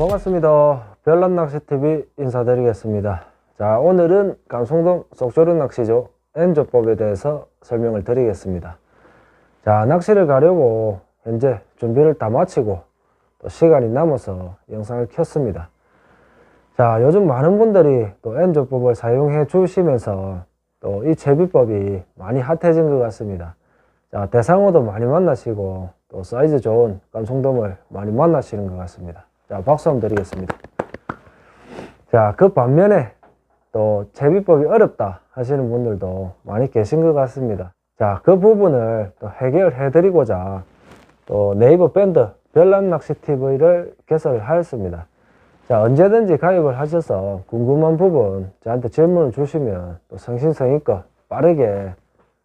반갑습니다. 별난낚시TV 인사드리겠습니다. 자, 오늘은 감성돔 쏙조류 낚시조 N조법에 대해서 설명을 드리겠습니다. 자, 낚시를 가려고 현재 준비를 다 마치고 또 시간이 남아서 영상을 켰습니다. 자, 요즘 많은 분들이 또 N조법을 사용해 주시면서 또 이 채비법이 많이 핫해진 것 같습니다. 자, 대상어도 많이 만나시고 또 사이즈 좋은 감성돔을 많이 만나시는 것 같습니다. 자, 박수 한번 드리겠습니다. 자, 그 반면에 또 채비법이 어렵다 하시는 분들도 많이 계신 것 같습니다. 자, 그 부분을 또 해결해 드리고자 또 네이버 밴드 별난낚시TV를 개설을 하였습니다. 자, 언제든지 가입을 하셔서 궁금한 부분 저한테 질문을 주시면 또 성심성의껏 빠르게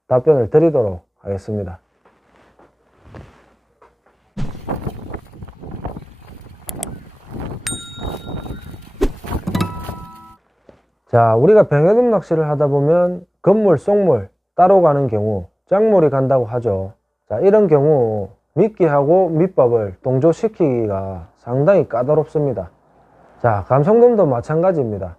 답변을 드리도록 하겠습니다. 자, 우리가 병해돔 낚시를 하다 보면 건물, 속물 따로 가는 경우 짝몰이 간다고 하죠. 자, 이런 경우 미끼하고 밑밥을 동조시키기가 상당히 까다롭습니다. 자, 감성돔도 마찬가지입니다.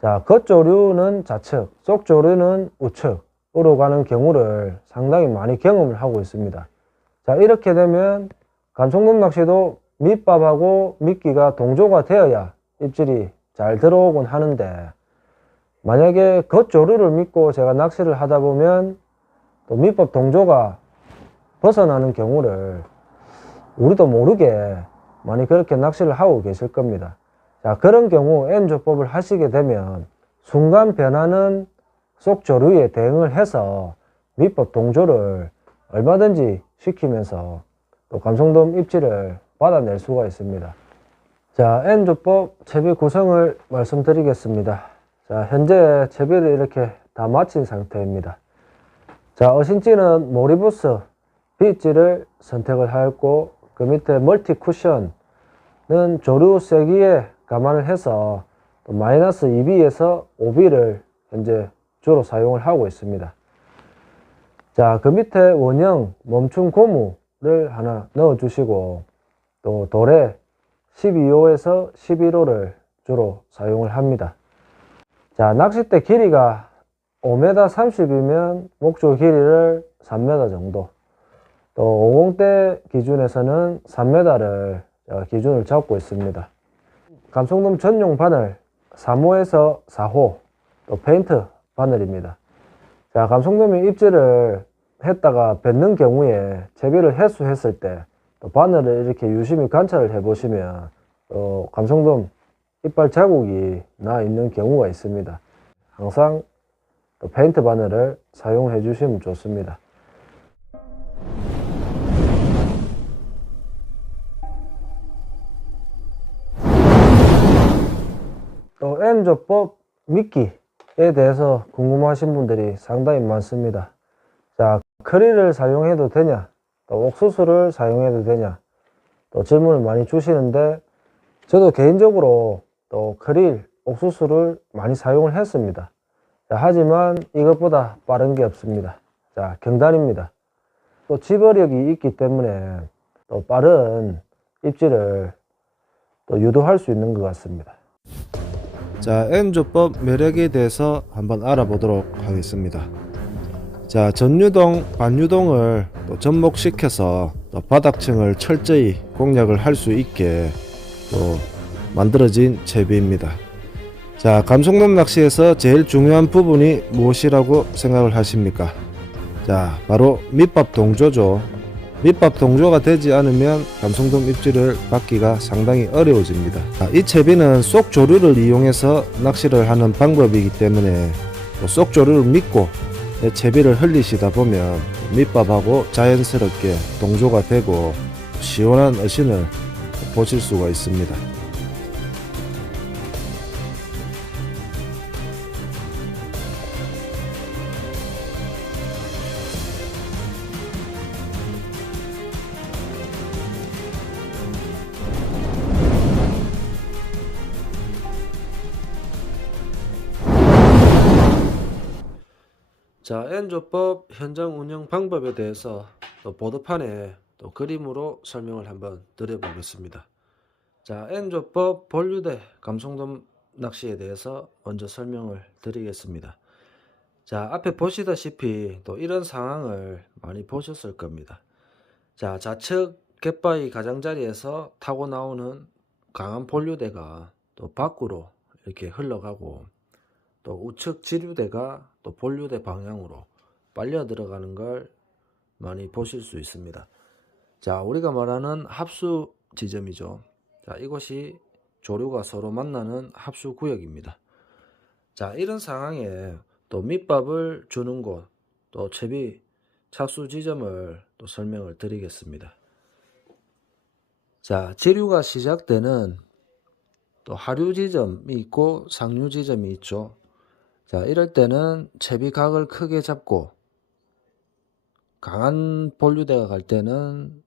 자, 겉조류는 좌측, 속조류는 우측으로 가는 경우를 상당히 많이 경험을 하고 있습니다. 자, 이렇게 되면 감성돔 낚시도 밑밥하고 미끼가 동조가 되어야 입질이 잘 들어오곤 하는데, 만약에 겉조류를 믿고 제가 낚시를 하다 보면 또 밑밥 동조가 벗어나는 경우를 우리도 모르게 많이 그렇게 낚시를 하고 계실 겁니다. 자, 그런 경우 N조법을 하시게 되면 순간 변하는 속조류에 대응을 해서 밑밥 동조를 얼마든지 시키면서 또 감성돔 입질을 받아낼 수가 있습니다. 자, N조법 채비 구성을 말씀드리겠습니다. 자, 현재 채비를 이렇게 다 마친 상태입니다. 자, 어신지는 모리부스 B지를 선택을 하였고, 그 밑에 멀티 쿠션은 조류 세기에 감안을 해서 또 마이너스 2B에서 5B를 현재 주로 사용을 하고 있습니다. 자, 그 밑에 원형 멈춤 고무를 하나 넣어 주시고, 또 도래 12호에서 11호를 주로 사용을 합니다. 자, 낚싯대 길이가 5m 30이면 목줄 길이를 3m 정도, 또 50대 기준에서는 3m를 기준을 잡고 있습니다. 감성돔 전용 바늘 3호에서 4호, 또 페인트 바늘입니다. 자, 감성돔이 입질을 했다가 뱉는 경우에 채비를 해수했을 때 또 바늘을 이렇게 유심히 관찰을 해 보시면 감성돔 이빨 자국이 나 있는 경우가 있습니다. 항상 또 페인트 바늘을 사용해 주시면 좋습니다. 또 N조법 미끼에 대해서 궁금하신 분들이 상당히 많습니다. 자, 크릴을 사용해도 되냐, 또 옥수수를 사용해도 되냐, 또 질문을 많이 주시는데, 저도 개인적으로 또 크릴, 옥수수를 많이 사용을 했습니다. 자, 하지만 이것보다 빠른 게 없습니다. 자, 경단입니다. 또 집어력이 있기 때문에 또 빠른 입질을 또 유도할 수 있는 것 같습니다. 자, N조법 매력에 대해서 한번 알아보도록 하겠습니다. 자, 전유동, 반유동을 또 접목시켜서 또 바닥층을 철저히 공략을 할 수 있게 또 만들어진 채비입니다. 자, 감성돔 낚시에서 제일 중요한 부분이 무엇이라고 생각을 하십니까? 자, 바로 밑밥 동조죠. 밑밥 동조가 되지 않으면 감성돔 입질을 받기가 상당히 어려워집니다. 이 채비는 속조류를 이용해서 낚시를 하는 방법이기 때문에 속조류를 믿고 채비를 흘리시다 보면 밑밥하고 자연스럽게 동조가 되고 시원한 어신을 보실 수가 있습니다. 자, N조법 현장 운영 방법에 대해서 또 보드판에 또 그림으로 설명을 한번 드려보겠습니다. 자, N조법 본류대 감성돔 낚시에 대해서 먼저 설명을 드리겠습니다. 자, 앞에 보시다시피 또 이런 상황을 많이 보셨을 겁니다. 자, 좌측 갯바위 가장자리에서 타고 나오는 강한 본류대가 또 밖으로 이렇게 흘러가고, 또 우측 지류대가 또 본류대 방향으로 빨려 들어가는 걸 많이 보실 수 있습니다. 자, 우리가 말하는 합수 지점이죠. 자, 이곳이 조류가 서로 만나는 합수 구역입니다. 자, 이런 상황에 또 밑밥을 주는 곳, 또 채비 착수 지점을 또 설명을 드리겠습니다. 자, 지류가 시작되는 또 하류 지점이 있고 상류 지점이 있죠. 자, 이럴 때는 채비 각을 크게 잡고, 강한 본류대가 갈 때는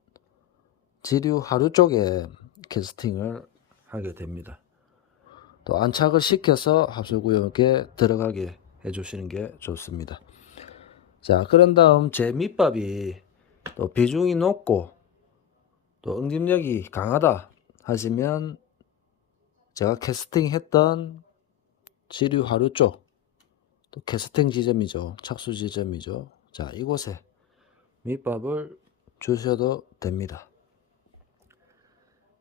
지류 하류 쪽에 캐스팅을 하게 됩니다. 또 안착을 시켜서 합수구역에 들어가게 해주시는 게 좋습니다. 자, 그런 다음 제 밑밥이 또 비중이 높고 또 응집력이 강하다 하시면, 제가 캐스팅했던 지류 하류 쪽, 또 캐스팅 지점이죠. 착수 지점이죠. 자, 이곳에 밑밥을 주셔도 됩니다.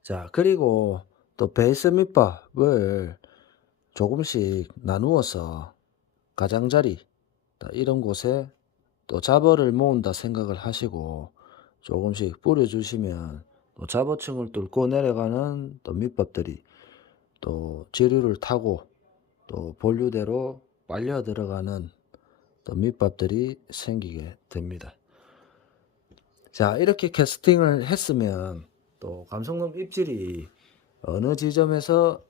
자, 그리고 또 베이스 밑밥을 조금씩 나누어서 가장자리 이런 곳에 또 잡어를 모은다 생각을 하시고 조금씩 뿌려주시면, 또 잡어층을 뚫고 내려가는 또 밑밥들이 또 지류를 타고 또 본류대로 빨려 들어가는 또 밑밥들이 생기게 됩니다. 자, 이렇게 캐스팅을 했으면 또 감성돔 입질이 어느 지점에서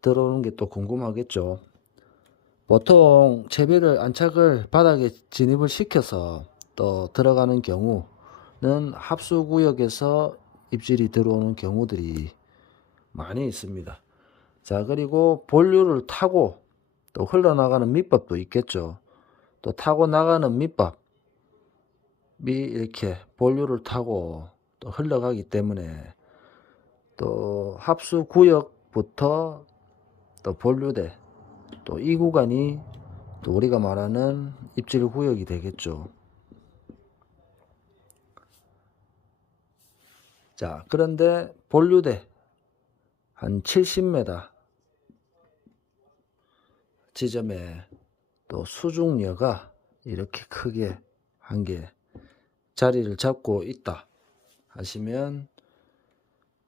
들어오는 게 또 궁금하겠죠. 보통 채비를 안착을 바닥에 진입을 시켜서 또 들어가는 경우는 합수구역에서 입질이 들어오는 경우들이 많이 있습니다. 자, 그리고 본류를 타고 또 흘러나가는 밑밥도 있겠죠. 또 타고 나가는 밑밥이 이렇게 본류를 타고 또 흘러가기 때문에, 또 합수구역부터 또 본류대, 또 이 구간이 또 우리가 말하는 입질 구역이 되겠죠. 자, 그런데 본류대 한 70m 지점에 또 수중녀가 이렇게 크게 한 개 자리를 잡고 있다 하시면,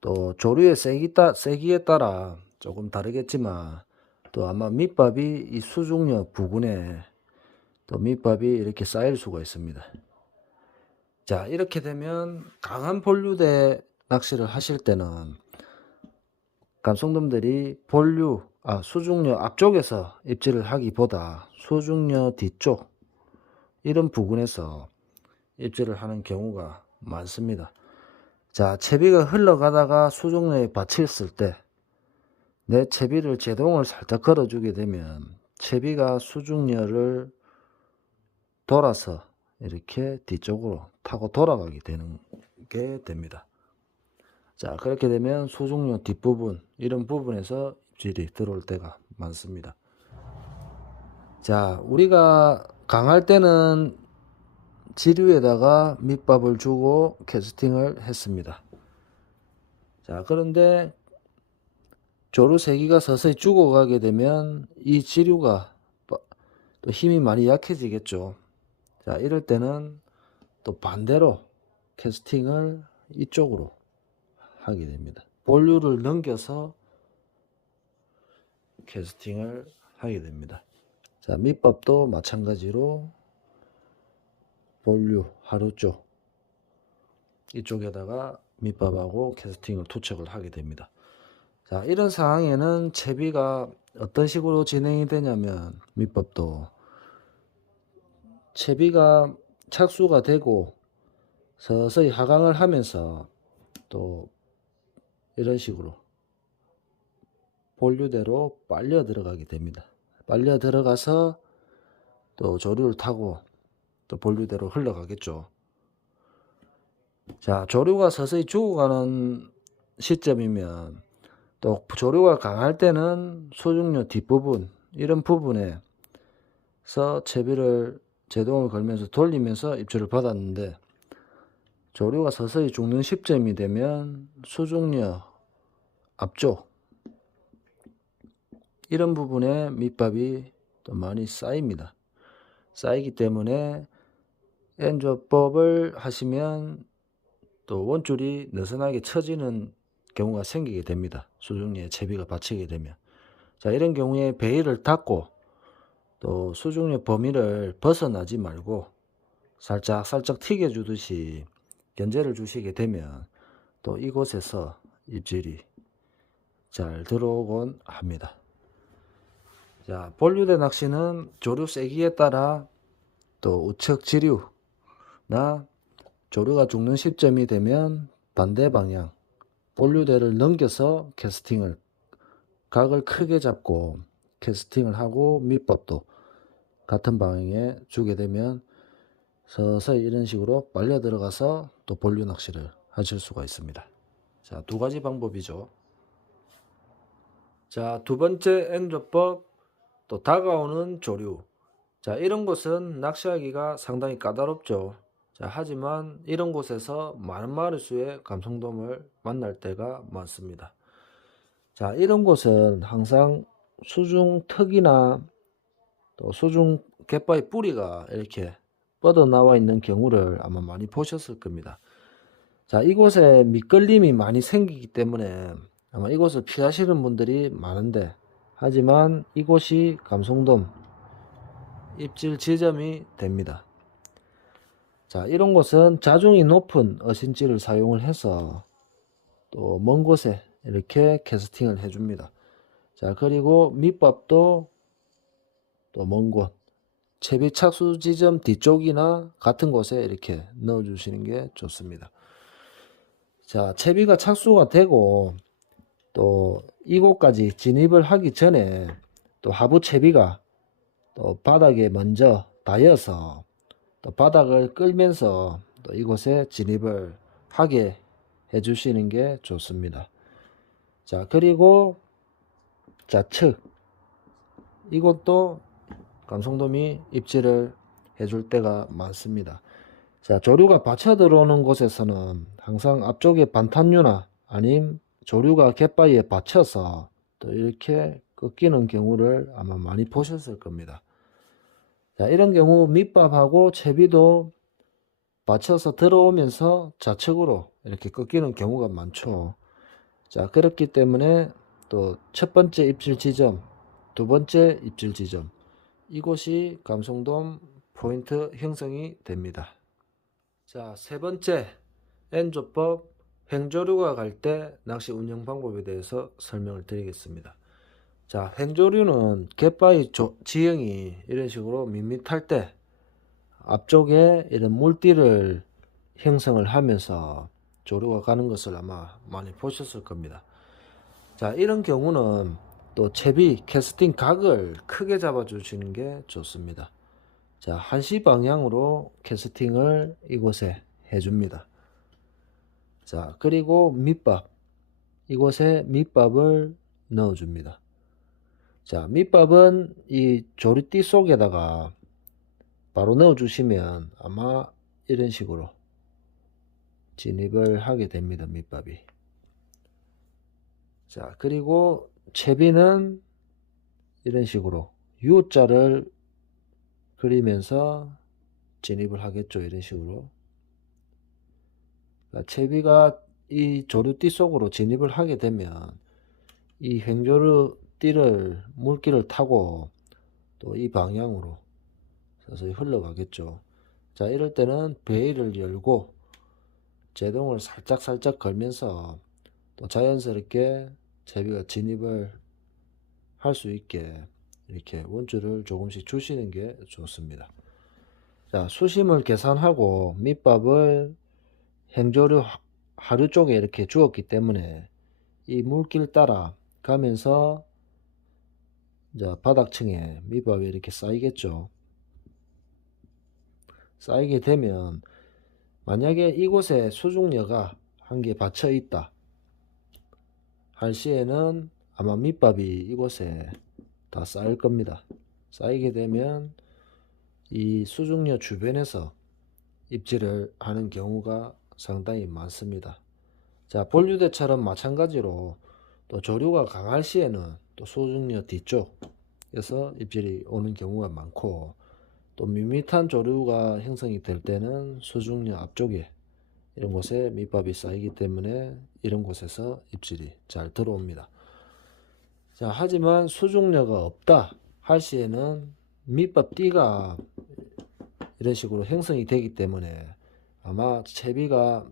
또 조류의 세기에 따라 조금 다르겠지만 또 아마 밑밥이 이 수중녀 부근에 또 밑밥이 이렇게 쌓일 수가 있습니다. 자, 이렇게 되면 강한 본류대 낚시를 하실 때는 감성돔들이 수중녀 앞쪽에서 입질을 하기보다 수중녀 뒤쪽 이런 부근에서 입질을 하는 경우가 많습니다. 자, 채비가 흘러가다가 수중녀에 받쳤을 때 내 채비를 제동을 살짝 걸어주게 되면 채비가 수중녀를 돌아서 이렇게 뒤쪽으로 타고 돌아가게 되는 게 됩니다. 자, 그렇게 되면 수중녀 뒷부분 이런 부분에서 입질이 들어올 때가 많습니다. 자, 우리가 강할 때는 지류에다가 밑밥을 주고 캐스팅을 했습니다. 자, 그런데 조류 세기가 서서히 죽어가게 되면 이 지류가 또 힘이 많이 약해지겠죠. 자, 이럴 때는 또 반대로 캐스팅을 이쪽으로 하게 됩니다. 본류를 넘겨서 캐스팅을 하게 됩니다. 자, 밑밥도 마찬가지로 본류 하류 쪽 이쪽에다가 밑밥하고 캐스팅을 투척을 하게 됩니다. 자, 이런 상황에는 채비가 어떤 식으로 진행이 되냐면, 밑밥도 채비가 착수가 되고 서서히 하강을 하면서 또 이런 식으로 본류대로 빨려 들어가게 됩니다. 빨려 들어가서 또 조류를 타고 또 본류대로 흘러가겠죠. 자, 조류가 서서히 죽어가는 시점이면 또 조류가 강할 때는 수중료 뒷부분 이런 부분에서 채비를 제동을 걸면서 돌리면서 입질을 받았는데, 조류가 서서히 죽는 시점이 되면 수중료 앞쪽 이런 부분에 밑밥이 또 많이 쌓입니다. 쌓이기 때문에 N조법을 하시면 또 원줄이 느슨하게 처지는 경우가 생기게 됩니다. 수중료에 채비가 받치게 되면. 자, 이런 경우에 베일을 닫고 또 수중료 범위를 벗어나지 말고 살짝 튀겨주듯이 견제를 주시게 되면 또 이곳에서 입질이 잘 들어오곤 합니다. 자, 본류대 낚시는 조류 세기에 따라 또 우측 지류나 조류가 죽는 시점이 되면 반대 방향 본류대를 넘겨서 캐스팅을, 각을 크게 잡고 캐스팅을 하고 밑밥도 같은 방향에 주게 되면 서서히 이런 식으로 빨려 들어가서 또 본류 낚시를 하실 수가 있습니다. 자, 두 가지 방법이죠. 자, 두 번째 N조법, 또 다가오는 조류. 자, 이런 곳은 낚시하기가 상당히 까다롭죠. 자, 하지만 이런 곳에서 많은 마리수의 감성돔을 만날 때가 많습니다. 자, 이런 곳은 항상 수중 턱이나 또 수중 갯바위 뿌리가 이렇게 뻗어 나와 있는 경우를 아마 많이 보셨을 겁니다. 자, 이곳에 미끌림이 많이 생기기 때문에 아마 이곳을 피하시는 분들이 많은데, 하지만 이곳이 감성돔 입질 지점이 됩니다. 자, 이런 곳은 자중이 높은 어신지를 사용을 해서 또 먼 곳에 이렇게 캐스팅을 해줍니다. 자, 그리고 밑밥도 또 먼 곳, 채비 착수 지점 뒤쪽이나 같은 곳에 이렇게 넣어 주시는 게 좋습니다. 자, 채비가 착수가 되고 또 이곳까지 진입을 하기 전에 또 하부 채비가 또 바닥에 먼저 닿여서 또 바닥을 끌면서 또 이곳에 진입을 하게 해 주시는 게 좋습니다. 자, 그리고 좌측 이곳도 감성돔이 입질을 해줄 때가 많습니다. 자, 조류가 받쳐 들어오는 곳에서는 항상 앞쪽에 반탄류나 아님 조류가 갯바위에 받쳐서 또 이렇게 꺾이는 경우를 아마 많이 보셨을 겁니다. 자, 이런 경우 밑밥하고 채비도 받쳐서 들어오면서 좌측으로 이렇게 꺾이는 경우가 많죠. 자, 그렇기 때문에 또 첫 번째 입질 지점, 두 번째 입질 지점, 이곳이 감성돔 포인트 형성이 됩니다. 자, 세 번째 N조법 횡조류가 갈 때 낚시 운영 방법에 대해서 설명을 드리겠습니다. 자, 횡조류는 갯바위 지형이 이런 식으로 밋밋할 때 앞쪽에 이런 물띠를 형성을 하면서 조류가 가는 것을 아마 많이 보셨을 겁니다. 자, 이런 경우는 또 채비 캐스팅 각을 크게 잡아 주시는 게 좋습니다. 자, 한시 방향으로 캐스팅을 이곳에 해줍니다. 자, 그리고 밑밥, 이곳에 밑밥을 넣어줍니다. 자, 밑밥은 이 조리띠 속에다가 바로 넣어주시면 아마 이런 식으로 진입을 하게 됩니다. 밑밥이. 자, 그리고 채비는 이런 식으로 U자를 그리면서 진입을 하겠죠. 이런 식으로. 채비가 이 조류띠 속으로 진입을 하게 되면 이 횡조류띠를 물기를 타고 또 이 방향으로 서서히 흘러가겠죠. 자, 이럴 때는 베일을 열고 제동을 살짝 걸면서 또 자연스럽게 채비가 진입을 할 수 있게 이렇게 원줄을 조금씩 주시는 게 좋습니다. 자, 수심을 계산하고 밑밥을 횡조류 하류 쪽에 이렇게 주었기 때문에 이 물길 따라 가면서 이제 바닥층에 밑밥이 이렇게 쌓이겠죠. 쌓이게 되면 만약에 이곳에 수중녀가 한 개 받쳐 있다 할 시에는 아마 밑밥이 이곳에 다 쌓일 겁니다. 쌓이게 되면 이 수중료 주변에서 입질을 하는 경우가 상당히 많습니다. 자, 본류대처럼 마찬가지로 또 조류가 강할 시에는 또 수중료 뒤쪽에서 입질이 오는 경우가 많고, 또 밋밋한 조류가 형성이 될 때는 수중료 앞쪽에 이런 곳에 밑밥이 쌓이기 때문에 이런 곳에서 입질이 잘 들어옵니다. 자, 하지만 수중료가 없다 할 시에는 밑밥 띠가 이런 식으로 형성이 되기 때문에 아마 채비가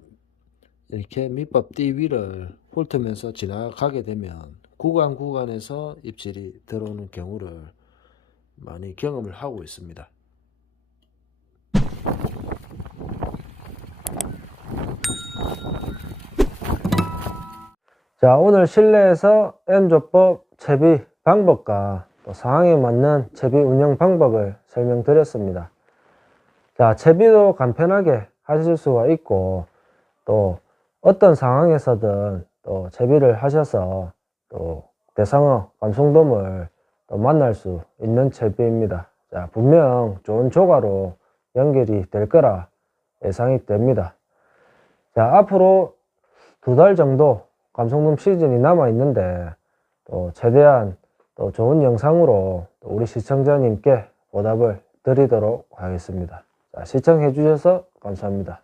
이렇게 밑밥 띠 위를 훑으면서 지나가게 되면 구간에서 입질이 들어오는 경우를 많이 경험을 하고 있습니다. 자, 오늘 실내에서 N조법 채비 방법과 또 상황에 맞는 채비 운영 방법을 설명드렸습니다. 자, 채비도 간편하게 하실 수가 있고, 또 어떤 상황에서든 또 채비를 하셔서 또 대상어 감성돔을 또 만날 수 있는 채비입니다. 자, 분명 좋은 조과로 연결이 될 거라 예상이 됩니다. 자, 앞으로 2달 정도 감성돔 시즌이 남아 있는데 또 최대한 또 좋은 영상으로 또 우리 시청자님께 보답을 드리도록 하겠습니다. 자, 시청해 주셔서 감사합니다.